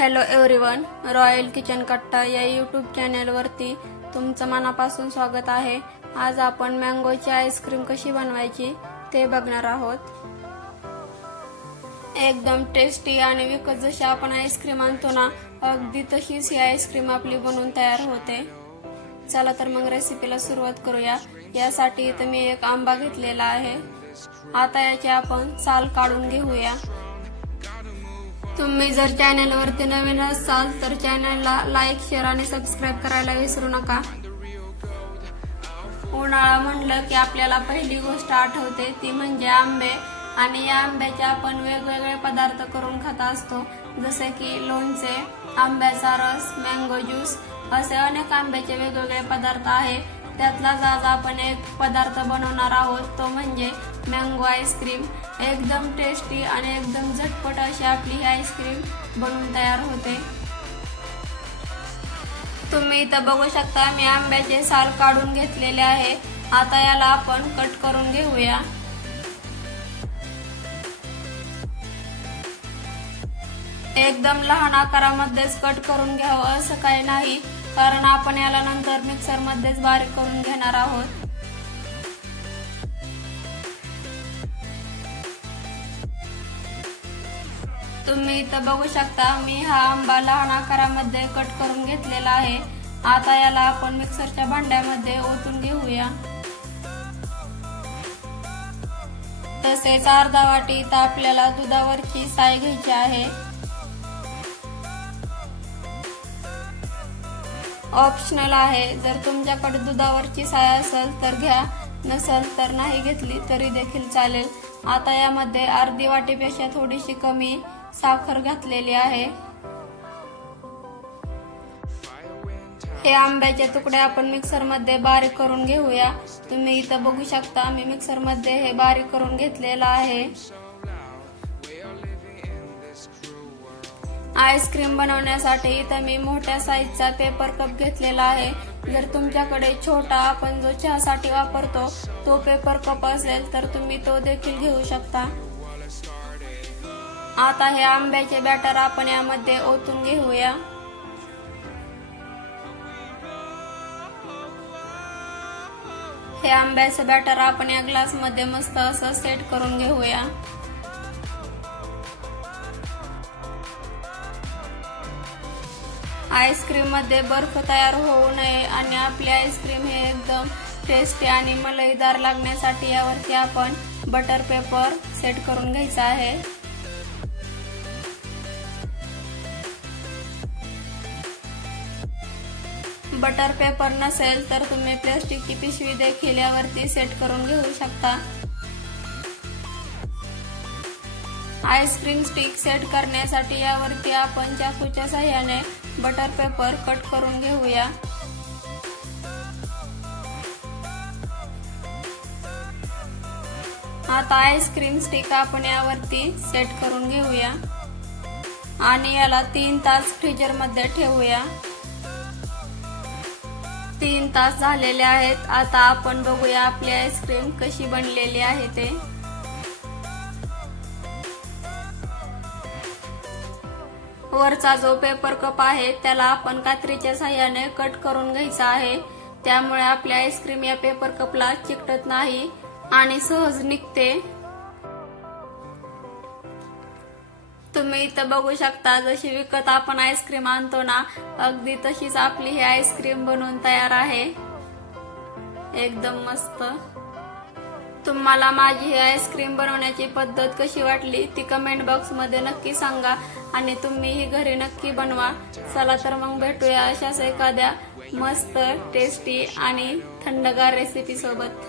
Hello everyone, royal kitchen कट्टा या YouTube चॅनलवरती तुमचं मनापासून स्वागत आहे। आज आपण मँगोची आईस्क्रीम कशी बनवायची ते बघणार आहोत। एकदम टेस्टी आणि विकत जशी आपण आईस्क्रीम आणतो ना, अगदी तशीच ही आईस्क्रीम आपली बनवून तयार होते। चला तर मग रेसिपीला सुरुवात करूया। यासाठी इथे मी एक आंबा घेतलेला आहे। आता याची आपण साल काढून घेऊया। तुम्ही जर चॅनलवरती नवीन असाल तर चॅनलला लाईक, शेअर आणि सबस्क्राइब करायला विसरू नका। उन्हाळा म्हणलं की आपल्याला पहिली गोष्ट आठवते ती म्हणजे आंबे, आणि या आंब्याचे आपण वेगवेगळे पदार्थ करून खात असतो, जसे की लोणचे, आंब्याचा रस, मँगो ज्यूस, असे अनेक आंब्याचे वेगवेगळे पदार्थ आहेत। त्यातलाच आज आपण एक पदार्थ बनवणार आहोत, तो म्हणजे मँगो आईस्क्रीम। एकदम टेस्टी आणि एकदम झटपट अशी आपली ही आईस्क्रीम बनवून तयार होते। तुम्ही इथं बघू शकता मी आंब्याचे साल काढून घेतलेले आहे। आता याला आपण कट करून घेऊया। एकदम लहान आकारामध्येच कट करून घ्यावं असं काही नाही, कारण आपण याला नंतर मिक्सर मध्येच बारीक करून घेणार आहोत। तुम्ही इथं बघू शकता मी हा आंबा लहान आकारामध्ये कट करून घेतलेला आहे। आता याला आपण मिक्सरच्या भांड्यामध्ये ओतून घेऊया। तसेच अर्धा वाटी इथं आपल्याला दुधावरची साय घ्यायची आहे। ऑप्शनल आहे, जर तुमच्याकडे दुधावरची साय असेल तर घ्या, नसेल तर नाही घेतली तरी देखील चालेल। आता यामध्ये अर्धी वाटीपेक्षा थोडीशी कमी साखर घातलेली आहे। हे आंब्याचे तुकडे आपण मिक्सर मध्ये बारीक करून घेऊया। तुम्ही इथं बघू शकता मी मिक्सर मध्ये हे बारीक करून घेतलेलं आहे। आईस्क्रीम बनवण्यासाठी इथं मी मोठ्या साईजचा पेपर कप घेतलेला आहे। जर तुमच्याकडे छोटा आपण जो चहासाठी वापरतो तो पेपर कप असेल तर तुम्ही तो देखील घेऊ शकता। आता हे आंब्याचे बॅटर आपण यामध्ये ओतून घेऊया। हे आंब्याचे बॅटर आपण या ग्लास मध्ये मस्त असं सेट करून घेऊया। आईस्क्रीम मध्ये बर्फ तयार होऊ नये आणि आपली आईस्क्रीम हे एकदम टेस्टी आणि मलईदार लागण्यासाठी यावरती आपण बटर पेपर सेट करून घ्यायचा आहे। बटर पेपर नसेल तर तुम्ही प्लास्टिकची पिशवी देखील यावरती सेट करून घेऊ शकता। आईस्क्रीम स्टिक सेट करण्यासाठी यावरती आपण चाकूच्या सहाय्याने बटर पेपर कट करून घेऊया। आता आईस्क्रीम स्टिक आपण यावरती सेट करून घेऊया आणि याला 3 तास फ्रीजर मध्ये ठेवूया। 3 तास झालेले आहेत। आता आपण बघूया आपली आईस्क्रीम कशी बनलेली आहे ते। वरचा जो पेपर कप आहे त्याला आपण कात्रीच्या सहाय्याने कट करून घ्यायचा आहे, त्यामुळे आपली आईस्क्रीम या पेपर कपला चिकटत नाही आणि सहज निघते। तुम्ही इथं बघू शकता जशी विकत आपण आईस्क्रीम आणतो ना, अगदी तशीच आपली ही आईस्क्रीम बनवून तयार आहे। एकदम मस्त। तुम्हाला माझी ही आईस्क्रीम बनवण्याची पद्धत कशी वाटली ती कमेंट बॉक्स मध्ये नक्की सांगा आणि तुम्ही ही घरी नक्की बनवा। चला तर मग भेटूया अशाच एखाद्या मस्त टेस्टी आणि थंडगार रेसिपी सोबत।